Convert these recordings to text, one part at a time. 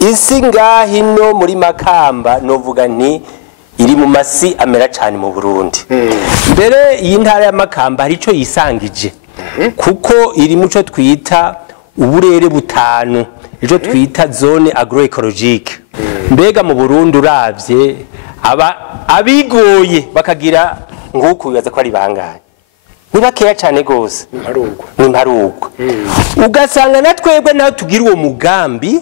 isi ngahino muri Makamba novuga nti iri mu masi amera cyane mu Burundi. Mbere iyi ntara ya Makamba hari ico yisangije kuko iri muco twita uburere butanu, ico twita zone agroecologique. Mbega mu Burundi uravye abigoye bakagira nguko bibaza ko ari bangahe, ni bakeya cyane gose, ni mparugwa. Ugasanga natwebwe naho tugira uwo mugambi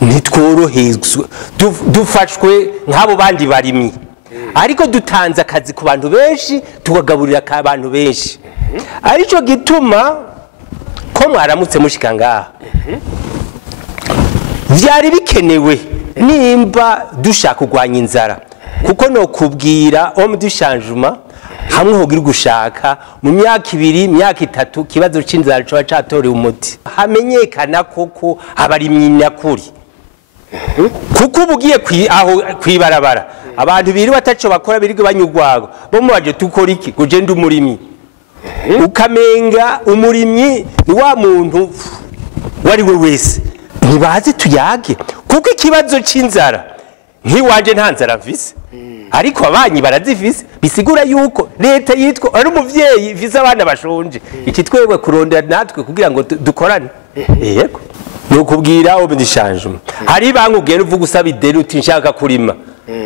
nitworohezwa dufashwe nk'abo bandi barimyi, ariko dutanze akazi ku bantu benshi tukagaburira ka bantu benshi. Arico gituma ko mwaramutse mushika ngaha vyari bikenewe nimba dushaka kugwanya inzara, kuko no kubwira homme du changement hamwe hogira gushaka mu myaka 2 myaka 3 kibazo c'inzara cyo catorewe umuti, hamenyekana koko abarimyi nyakuri. Kuko ubugiye aho kwibarabara abantu biri bataco bakora birige banyugwago bo mubaje tukora iki kuje ndi umurimyi, ukamenga umurimyi ni wa muntu wari we wese ntibazi tuyage, kuko ikibazo c'inzara ntiwaje nta nzara mfise ariko abanyi barazifise, bisigura yuko leta yitwa ari umuvyeyi ifise abana bashonje, iki twebwe kurondera natwe kugira ngo dukorane. Yego nukubwira obe ndishanje hari bangugera uvuga usaba ideni uti nshaka kurima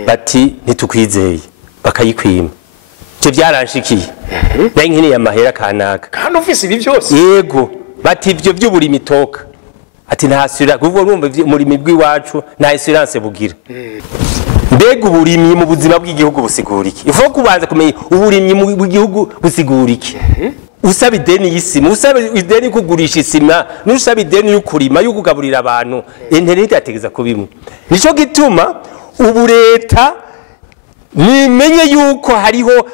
bati ntitukwizeye bakayikwima. Je byaranshikiye naye nkene amahera kanaka kandi ufise ibi byose. Yego bati ivyo by'uburimi toka ati ntahasura kuvuga urumva umurimi bw'iwacu nta assurance bugira. Mbega uburimyi mu buzima bw'igihugu busigura iki? Ifo kubanza kumenya uburimyi mu gihugu busigura iki. Usaba ideni y'isima, usaba ideni kugurisha isima, n'usaba ideni y'ukurima y'ukugaburira abantu, interineti yategeza kubimwe. Nico gituma ubu leta nimenye yuko hariho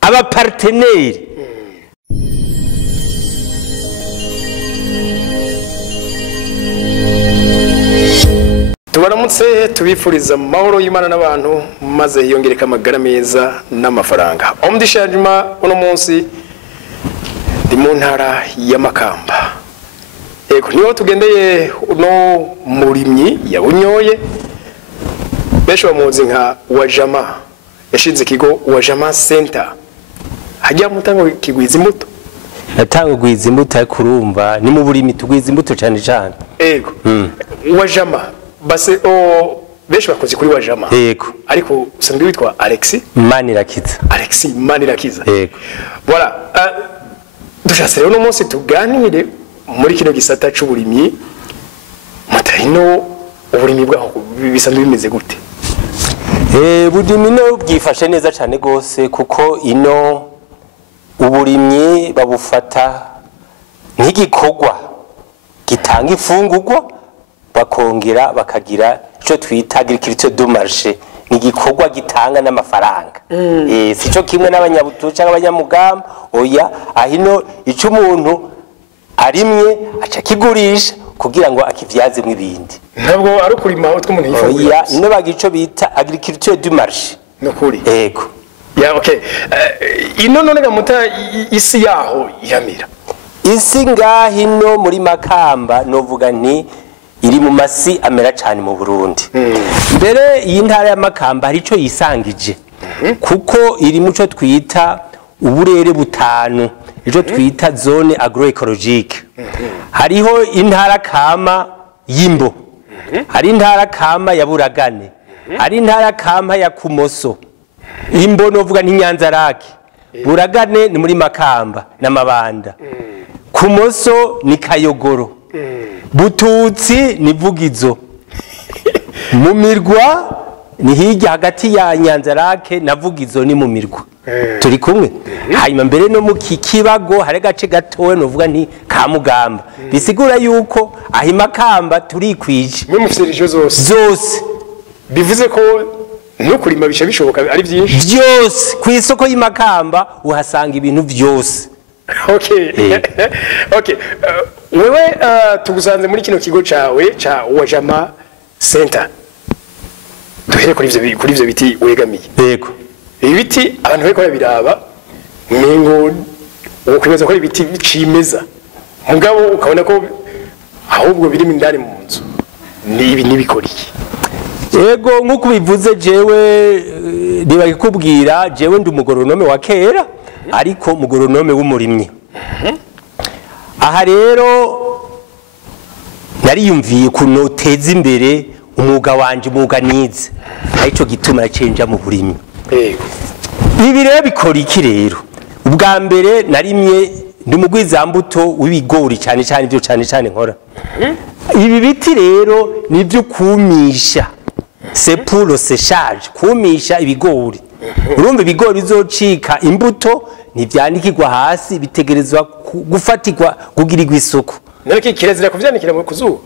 aba partenaire tubaramutse tubifuriza amahoro y'Imana n'abantu maze yongereka amagara meza n'amafaranga. Omdishajima uno munsi ndi mu ntara ya Makamba. Ego niho tugendeye uno murimyi yabunyoye benshi bamuzi nka Wajama, yashinze ikigo Wajama Center. Hajya mutango kigwiza imbuto, natanga gwiza imbuto kurumva ni mu burimi tugwiza imbuto cyane cyane. Ego Wajama base benshi bakoze kuri Wajama. Yego ariko usanzwe witwa Alexis Manirakiza. Yego voilà, dushasere uno munsi tuganire muri kino gisata c'uburimyi matahino. Uburimyi bwaho bisanzwe bimeze gute? Budimi no bwifashe neza cyane gose, kuko ino uburimyi babufata nk'igikorwa gitanga ifungurwa bakongera bakagira ico twita agriculture du marché, ni gikorwa gitanga n'amafaranga. Sico kimwe n'abanyabutu cyangwa abanyamugamba, oya ahino ico umuntu arimye aca kigurisha kugira ngo akivyaze mw'ibindi. Ntabwo ari kurima utwo umuntu yifuza. Oya ino bagico bita agriculture du marché. Nokuri. Yego. Ya okay. Ino none gamuta isi yaho iramira. Isi ngahino muri Makamba novuga nti iri mu masi amera cyane mu Burundi. Mbere iyi ntara ya Makamba hari ico yisangije kuko iri muco twita uburere butanu, ico twita zone agroecologique. Hariho intara kama y'Imbo, hari intara kama ya Buragane, hari intara kama ya Kumoso. Imbo novuga nti Nyanzarake, Buragane ni muri Makamba n'Amabanda, Kumoso ni Kayogoro, Bututsi ni Vugizo, Mumirwa ni hirya hagati ya Nyanzarake na Vugizo ni Mumirwa. Turi kumwe hanyuma mbere no mu Kibago hari gace gatowe novuga nti Kamugamba, bisigura yuko ahi Makamba turi kwije mwe mufite zose bivuze ko no kurima bisha bishoboka ari byinshi byose ku isoko y'Imakamba uhasanga ibintu byose. Okay. Okay. Wewe tugusanze muri kino kigo cawe ca Wajama Center. Duhere kuri ivyo biti wegamiye. Yego. Ibiti abantu bariko biraba mengo ukwibaza ko ibiti bicimeza. Mugabo ukabona ko ahubwo birimo indani mu nzu nibi nibikora iki yego nkuko bivuze jewe ntibakikubwira jewe ndi umugoronome wa kera ariko umugoronome w'umurimyi aha rero nariyumviye kunoteza imbere umwuga wanje umwuga nize arico gituma nacenja mu burimyi ibi rero bikora iki rero ubwa mbere narimye ndi mugwizambuto w'ibigori cyane cyane ibyo cyane nkora ibi biti rero nibyo kumisha c'est pour le séchage kumisha ibigori urumva ibigori bizocika imbuto nivyanikirwa hasi bitegerezwa gufatirwa kugirirwa isuku nareke kirazira kuvyanikira mu kuzuba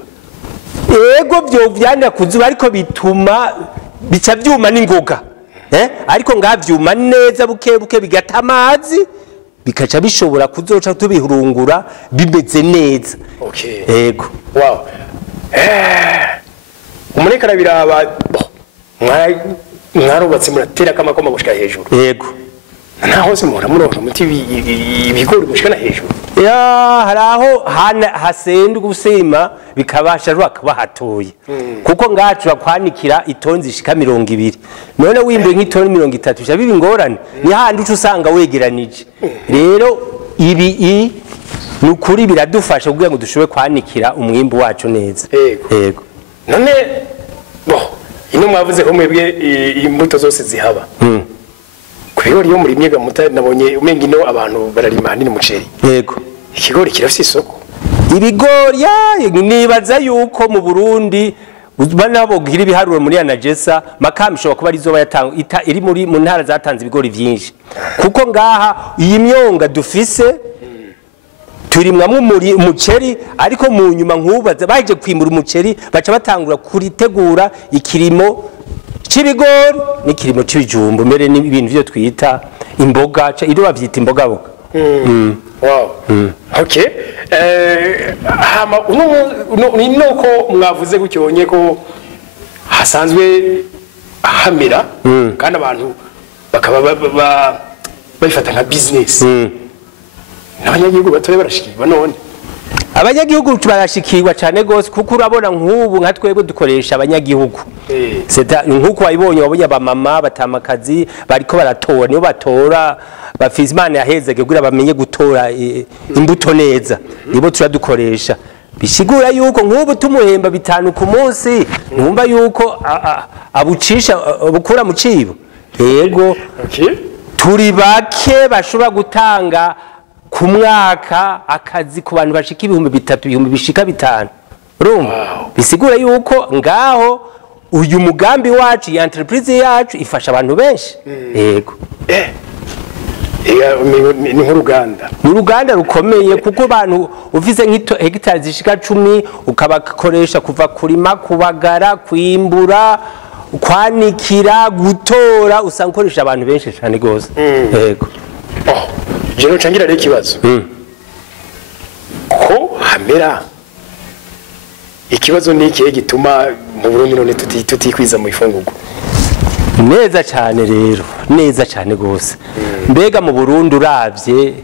yego byo vyanira kuzuba ariko bituma bica vyuma n'ingoga ariko ngavyuma neza buke bigata amazi bikaca bishobora kuzoca tubihurungura bimeze neza yego wow umunekara biraba mwarubatse muratera kamakoma gushika hejuru yego naho se muronka muti ibigori gushika hejuru ya haraho hasenda gusima bikabasha rwakaba hatoye kuko ngacu bakwanikira itonzi shika 200 none wimbe nk'itoni 30 sha bibingorane ni handi usanga wegeranije rero ibi nukuri biradufasha kugira ngo dushobore kwanikira umwimbo wacu neza yego none ino mwavuze ko mwebwe imbuto zose zihaba kubigori yo muri myega muta nabonye umenga ino abantu bararima hanini muceri yego ikigori kirafise isoko ibigori nibaza yuko mu Burundi banabo gira ibiharuro muri anagesa makamisho kuba arizo bayatanga iri muri mu ntara zatanze ibigori byinshi kuko ngaha iyi myonga dufise turimwamwe muri umuceri ariko mu nyuma nkubaza baje kwimbura umuceri baca batangura kuritegura ikirimo c'ibigori n'ikirimo c'ibijumbu mbere n'ibintu byo twita imboga iro bavyita imboga boga wow okay hama nuko mwavuze gucyonye ko hasanzwe hamera kandi abantu bakaba babifata nka business n'abanyagihugu batoye barashikirwa none abanyagihugu barashikirwa cyane gose kuko urabona nk'ubu nka twebwe dukoresha abanyagihugu nkuko wabibonye wabonye abamama batamakazi bariko baratora niyo batora bafise Imana yahezege kugira bamenye gutora imbuto neza nibo turadukoresha bishigura yuko nk'ubu tumuhemba 5 ku munsi numva yuko abucisha bukura mu cibo yego turi bake bashobora gutanga ku mwaka akazi ku bantu bashika 3,000 bishika 5 urumva bisigura yuko ngaho uyu mugambi wacu ya entreprise yacu ifasha abantu benshi yego ni nk'uruganda ni uruganda rukomeye kuko abantu ufise nk'hegitari zishika 10 ukabakoresha kuva kurima kubagara kwimbura kwanikira gutora usanga ukoresha abantu benshi cyane gose yego jeno cangira rero ikibazo ko hamera ikibazo ni ikihe gituma mu Burundi none tutikwiza mu ifungurwa neza cyane rero neza cyane gose mbega mu Burundi uravye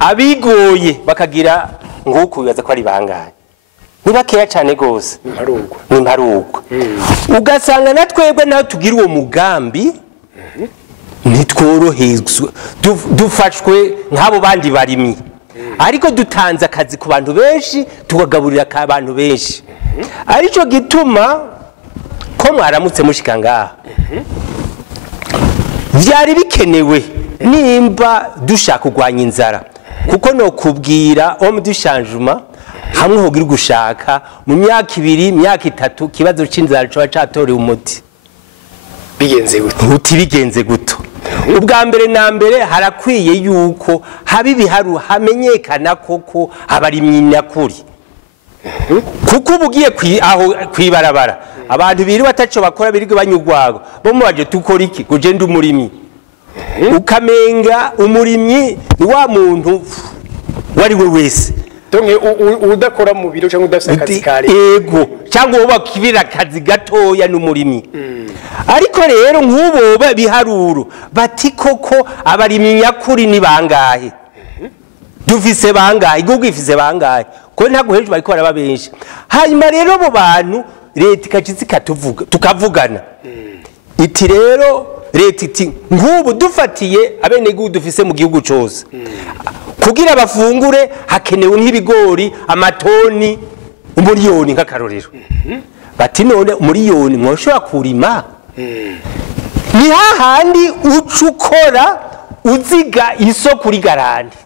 abigoye bakagira nguko bibaza ko ari bangaye ni bakeya cyane gose ni mparugwa ugasanga natwebwe naho tugira uwo mugambi nitworohezwa dufashwe nk'abo bandi barimyi ariko dutanze akazi ku bantu benshi tugagaburira abantu benshi arico gituma ko mwaramutse mushika ngaha vyari bikenewe nimba dushaka kugwanya inzara kuko no kubwira homme du changement hamwe hogira gushaka mu myaka 2 myaka 3 kibazo c'inzara cyo catore umuti bigenze guto ubwa mbere na mbere harakwiye yuko habi biharu hamenyekana koko abarimyi nyakuri kuko ubugiye aho kwibarabara abantu biri bataco bakora birigwe banyugwago bo mubaje tukora iki guje ndi umurimyi ukamenga umurimyi ni wa muntu wari we wese donke udakora mu biro cyangwa udafite akazi kare yego cyangwa uba kibira akazi gatoya n'umurimyi ariko rero nk'ubo biharuro bati koko abarimyi nyakuri ni bangahe dufise bangahe igihugu ifise bangahe ko ntago hejuru bariko baraba benshi hanyuma rero abo bantu leta ikaciza ikatuvuga tukavugana iti rero leta iti nk'ubu dufatiye abenegihugu dufise mu gihugu cose kugira bafungure hakenewe nk'ibigori amatoni umuriyoni nk'akarorero bati none umuriyoni mwoshobora kurima ni hahandi ucukora uziga isoko kuri garandi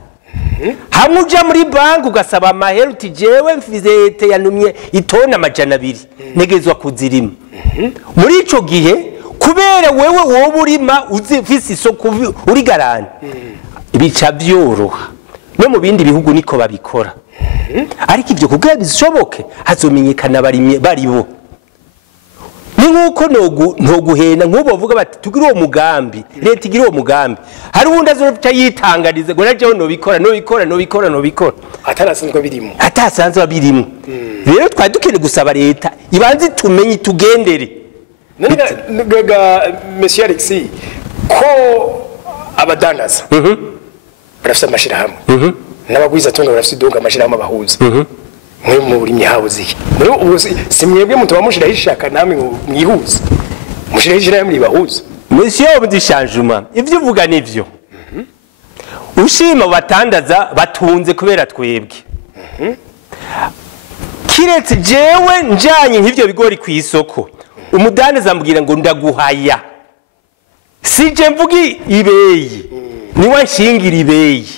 hamwe uja muri banki ugasaba amahera uti jewe mfize leta yanumye itona amajana 2 ntegezwa kuzirima muri ico gihe kubera wewe wowe urima uzifise isoko uri garandi bica byoroha no mu bindi bihugu niko babikora ariko ibyo kugira bishoboke hazomenyekana abarimye baribo ni nkuko ntoguhena nk'ubo bavuga bati tugira uwo mugambi leta igira uwo mugambi hari ubundi azoca yitangarize ngo najeho nobikora atasanzwe birimo rero twari dukene gusaba leta ibanze tumenye tugendere nega Monsieur Alexis ko abadandaza barafite amashirahamwe n'abagwiza tunga barafite donga amashirahamwe abahuza mwe muri myahabuzi rero ubu simwebwe mutuba mushira hishaka namwe mwihuza mushira hishira muri bahuza Monsieur Obdi Changement ivyo uvuga nivyo ushima batandaza batunze kubera twebwe kiretse jewe njanye nk'ivyo bigori ku isoko umudandaza mbwira ngo ndaguhaya sije mvugi ibeyi niwe nshingira ibeyi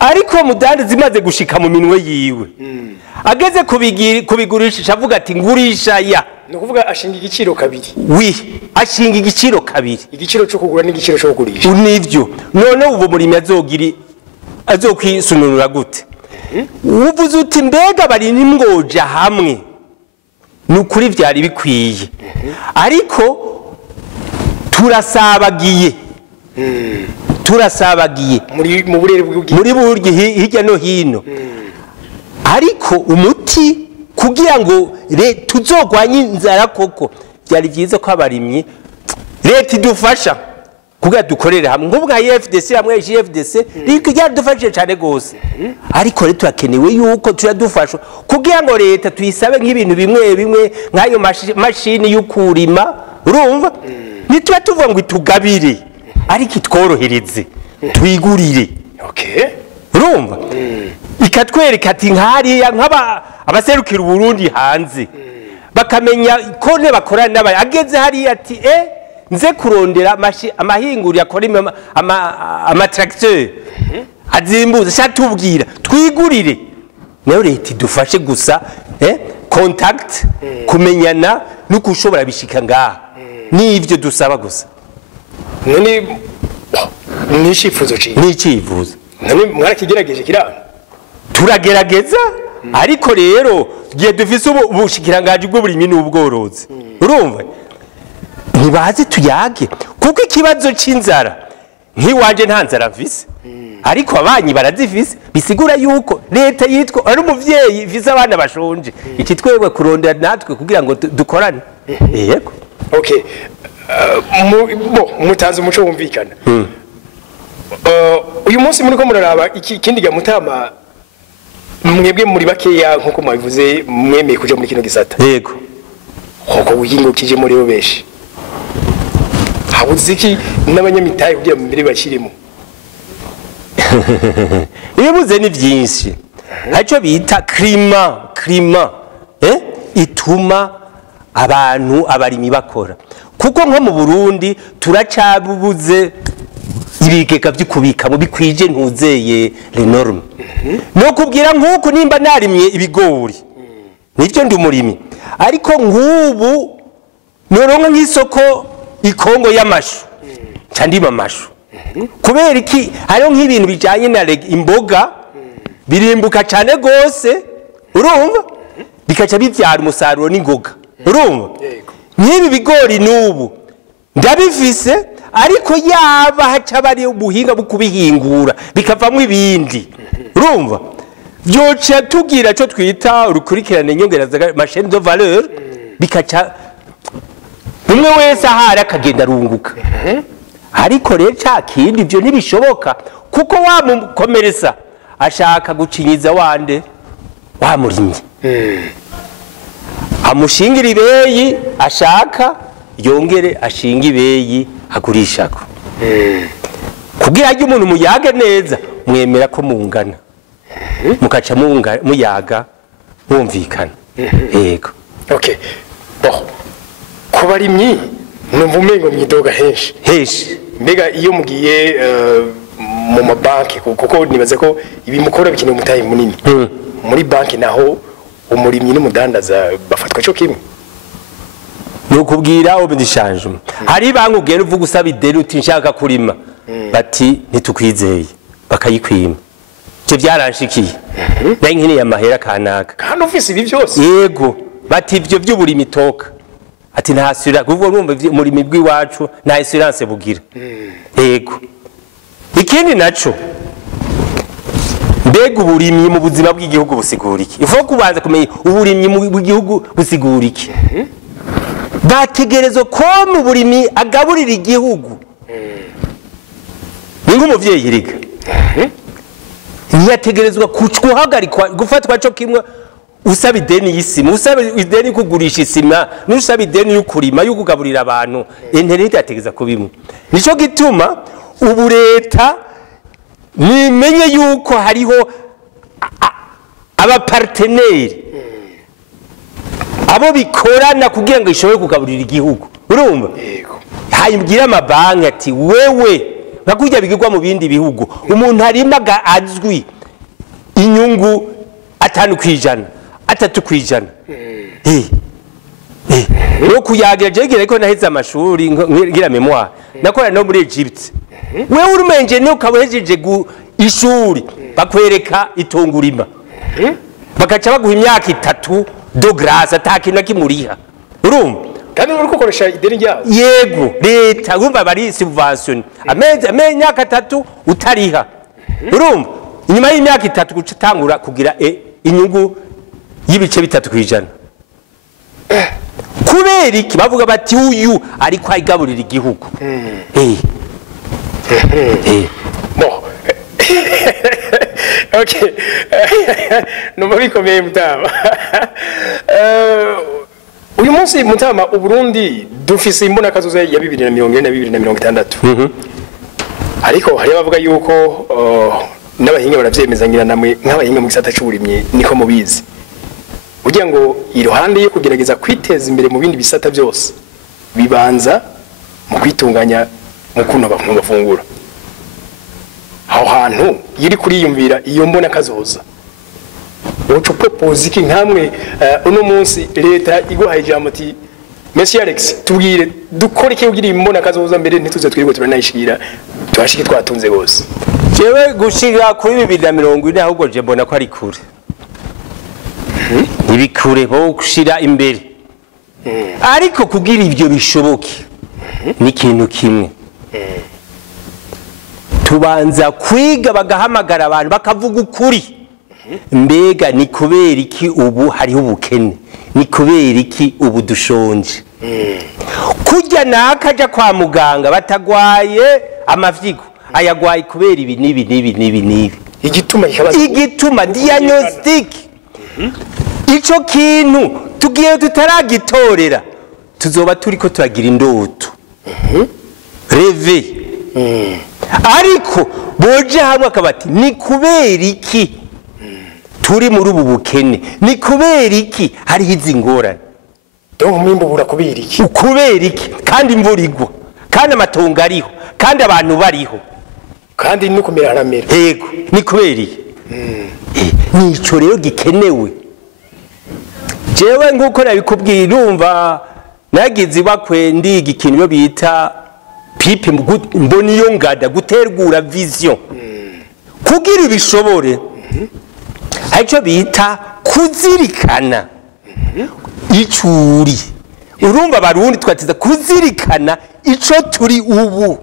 ariko mudandaza imaze gushika mu minwe yiwe ageze kubigurisha avuga ati ngurisha ya no kuvuga ashinga igiciro kabiri ashinga igiciro kabiri igiciro cyo kugura n'igiciro cyo kugurisha nivyo none ubu muri azokwisununura gute uvuze uti mbega bari nimwoja hamwe nukuri vyari bikwiye ariko turasabagiye muri buryo hirya no hino ariko umuti kugira ngo tuzogwanye inzara koko byari byiza ko abarimyi leta idufasha kugira dukorere hamwe nk'ubwo FDC hamwe FDC riko ryadufashije cyane gose ariko rero turakenewe yuko turadufasha kugira ngo leta tuyisabe nk'ibintu bimwe nk'ayo mashini y'ukurima urumva nitwa tuvuga ngo itugabire ariko itworohereze twigurire urumva ikatwereka ati nkariya nk'aba abaserukira Burundi hanze bakamenya ko ne bakorana n'abaye ageze hari ati nze kurondera amahinguri yakora amatracteur azimbuza shatubwira twigurire nayo leta idufashe gusa contact kumenyana nuko ushobora bishika ngaha nivyo dusaba gusa none nishifuzo cyo nicivuza none mwarakigerageje kiranga turagerageza ariko rero giye dufise ubushikiranganje bw'uburimyi n'ubworozi urumva nibaze tuyage kuko ikibazo c'inzara nkiwanje nta nzara mfise ariko abanyi barazifise bisigura yuko leta yitwa ari umuvyeyi ifise abana bashonje iki twebwe kurondera natwe kugira ngo dukorane yego okay mutanze umuco wumvikana uyu munsi muri ko muraraba ikindi ga mutama mwebwe muri bakeya nkuko mwabivuze mwemeye kuja muri kino gisata yego hoko wingo kije muri bo beshi habuziki n'abanyamitaye kugira mbere bashirimo ibibuze ni byinshi haco bita klima ituma abantu abarimi bakora kuko nko mu Burundi turacabubuze ibigega by'ukubika mu bikwije ntuzeye les normes no kubwira nkuko nimba narimye ibigori nivyo ndi umurimi ariko nk'ubu noronka nk'isoko ikongo y'amashu candima amashu kubera iki hariho nk'ibintu bijanye na imboga birimbuka cyane gose urumva bikaca bivyara umusaruro n'ingoga urumva nk'ibi bigori n'ubu ndabifise ariko yaba haca bari ubuhinga bukubihingura bikavamwe ibindi urumva byoca tugira cyo twita urukurikirane nyongeraza machine de valeur bikaca umwe wese ahari akagenda runguka ariko rero ca kindi byo ntibishoboka kuko wamukomeresa ashaka gucinyiza wande wamurimye amushingira ibeyi ashaka yongere ashinga ibeyi agurishako kugira ngo umuntu muyage neza mwemera ko mungana mukaca muyaga mwumvikana yego okay kubarimyi numva umengo mwidoga henshi mbega iyo mugiye mu mabanki kuko nibaze ko ibi mukora bikeneye umutahe munini muri banki naho umurimyi n'umudandaza bafatwa cyo kimwe nukubwira obidishanje hari banki ugenda uvuga usaba ideni uti nshaka kurima bati ntitukwizeye bakayikwima cyo byaranshikiye nayo nkini amahera kanaka kandi ufise ibi byose yego bati ivyo by'uburimi toka ati ntasubira kuvuga urumva muri migwi wacu nta assurance bugira yego ikindi naco mbega uburimyi mu buzima bw'igihugu busigura iki ifo kubanza kumenya uburimyi mu gihugu busigura iki bategerezo ko mu burimyi agaburira igihugu ni nk'umuvyeyi riga ntiyategerezwa kuhagarikwa gufatwa cyo kimwe usaba ideni y'isima usaba ideni kugurisha isima n'usaba ideni y'ukurima y'ukugaburira abantu interineti yategeza kubimwe nico gituma ubu leta nimenye yuko hariho abaparteneri abo bikorana kugira ngo ishobore kugaburira igihugu urumva hayibwira amabanki ati wewe nakujya bigirwa mu bindi bihugu umuntu harimaga azwi inyungu 5%, 3%. No kuyagira jegera ko naheze amashuri ngira memoire nakora no muri Egypt wewe urumenje ne ukabuhejeje ishuri bakwereka itongurima bakaca baguha imyaka 3 do grâce atakintu nakimuriha urumva kandi uri gukoresha ideni ryawe yego leta urumva bari subvention ameze imyaka 3 utariha urumva inyuma y'imyaka 3 gucitangura kugira inyungu y'ibice 3%. Kubera iki bavuga bati uyu ariko ayigaburira igihugu bon okay no bikomeye mutama uyu munsi mutama uburundi dufise imbona kazoza ya 2040 na 2060 ariko hari bavuga yuko n'abahinga baravyemezangira namwe nk'abahinga mu gisata cy'uburimye niko mubizi ugira ngo iruhande yo kugerageza kwiteza imbere mu bindi bisata byose bibanza mu kwitunganya mu kuno bafungura aho hantu yiri kuriyumvira iyo mbona kazoza uco propose iki nkamwe uno munsi leta iguhaye ijambo ati Monsieur Alex tubwire dukore iki ugira imbona kazoza mbere ntituze twiriko turanayishira twashiki twatunze gose jewe gushira kuri 2040 ahubwo je mbona ko ari kure ibikure bo gushira imbere ariko kugira ivyo bishoboke ni kintu kimwe tubanza kwiga bagahamagara abantu bakavuga ukuri mbega ni kubera iki ubu hariho ubukene ni kubera iki ubu dushonje kujya nakaja kwa muganga batagwaye amavyigo ayagwaye kubera ibi nibi igituma diagnostic ico kintu tugiye tutaragitorera tuzoba turiko turagira indoto reve ariko boje hamwe akabati ni kubera iki turi muri ubu bukene ni kubera iki hari izingorane do mwimbo burakubera iki ukubera iki kandi imvura igwa kandi amatongo ariho kandi abantu bariho kandi nuko meraramera yego ni kubera iki nico rero gikenewe jewe nguko nabikubwiye urumva nagize bakwe ndiga ikintu bita pipe mboni yo ngada gutergura vision kugira ibishobore haco bita kuzirikana icuri urumva barundi twatiza kuzirikana ico turi ubu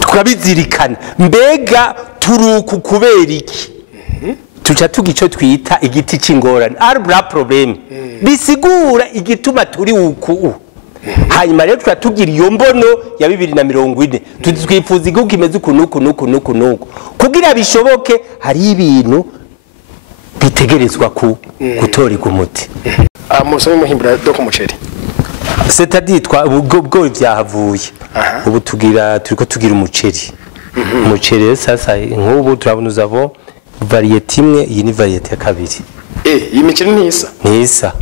tukabizirikana mbega turuku kubera iki tuca tugico twita igiti c'ingorane arbra problem bisigura igituma turi uku hanyuma rero twatugira iyo mbono ya 2040 twifuza igihugu kimeze uku kugira bishoboke hari ibintu bitegerezwa gutorerwa umuti. Musobe muhimbura do ku muceri c'est-à-dire ubwo byahavuye ubu turiko tugira umuceri. Umuceri sasa nk'ubu turabona uzavo variete imwe, iyi ni variete ya kabiri. Iyi miceri ntisa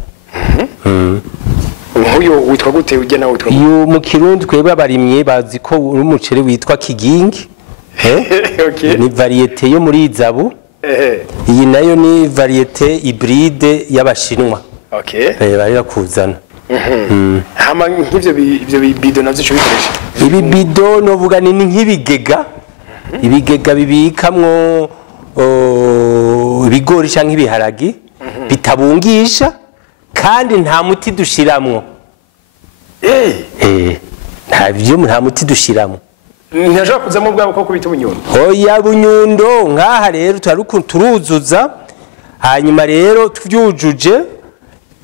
Uyo witwa gute uje nawe witwa? Iyo mu Kirundi twebwe abarimye bazi ko umuceri witwa kigingi. Okay. Ni variete yo muri Izabu. Iyi nayo ni variete hybride y'Abashinwa. Okay. Barira kuzana. Hama nk'ivyo bido navyo cyo bikoresha. Ibi bido novuga ni nk'ibigega. Ibigega bibikamwo ibigori canke ibiharagi bitabungisha kandi nta muti dushiramwo. Nta muti dushiramwo. Ntaje kuzamo bwabo ko kubita ubunyundo. Oya bunyundo nkaha rero turuzuza hanyuma rero tuvyujuje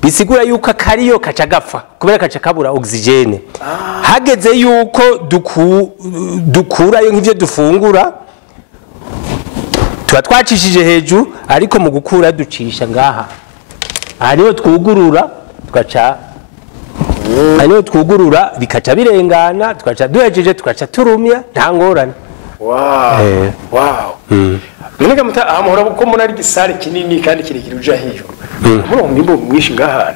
bisigura yuko akariyo kaca gapfa kubera kaca kabura oxygene. Hageze yuko dukurayo nk'ivyo dufungura tuba twacishije hejuru ariko mu gukura ducisha ngaha. Hariho twugurura tugaca bikaca birengana tugaca duhejeje tugaca turumya nta ngorane. Wow. None muta amahora ko muna ari gisare kinini kandi kirekire uja hiyo. Muno mwimbo mwishi ngahana.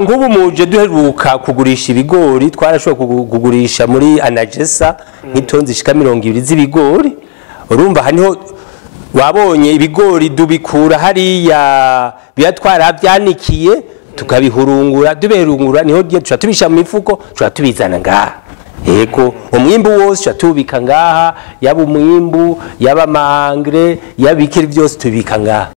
Ngubu muje duheruka kugurisha ibigori twarashobora kugurisha muri Anagesa nk'itonzi shika 20 z'ibigori. Urumva haniho wabonye ibigori dubikura hariya byatwara byanikiye tukabihurungura duberungura niho tuca tubisha mu mifuko tuca tubizana ngaha. Yego umwimbu wose tuca tubika ngaha yaba umwimbu yaba amahangre yabikira byose tubika ngaha.